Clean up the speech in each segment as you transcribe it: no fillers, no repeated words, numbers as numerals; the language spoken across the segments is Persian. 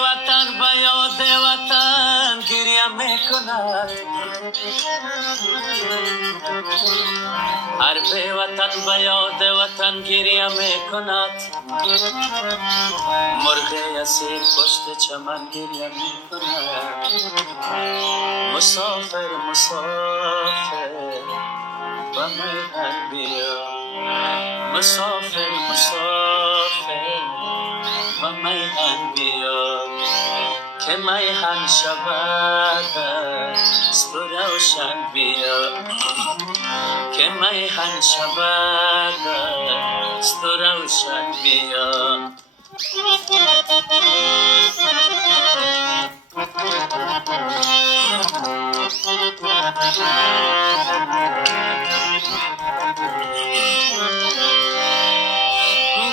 وطن به یاد وطن گریه میکند، هر بی وطن به یاد وطن گریه میکند، مرغ اسیر پشت چمن گریه میکند. مسافر مسافر به میهن بیا، مسافر مسافر به میهن بیا، که میهن شود است و روشن بیا، که میهن شود است و روشن بیا.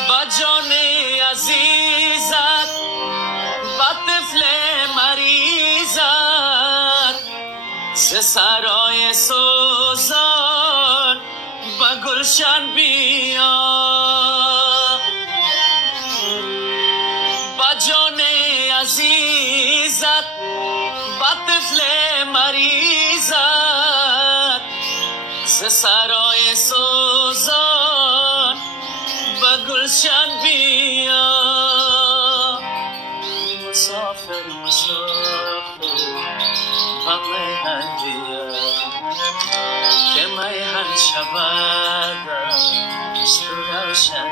با جان عزیزت، با طفل مریضت، ز سرای سوزان به گلشن بیا، با جان عزیزت، با طفل مریضت، ز سرای سوزان به گلشن بیا. مسافر مسافر به میهن بیا، که میهن شود است و روشن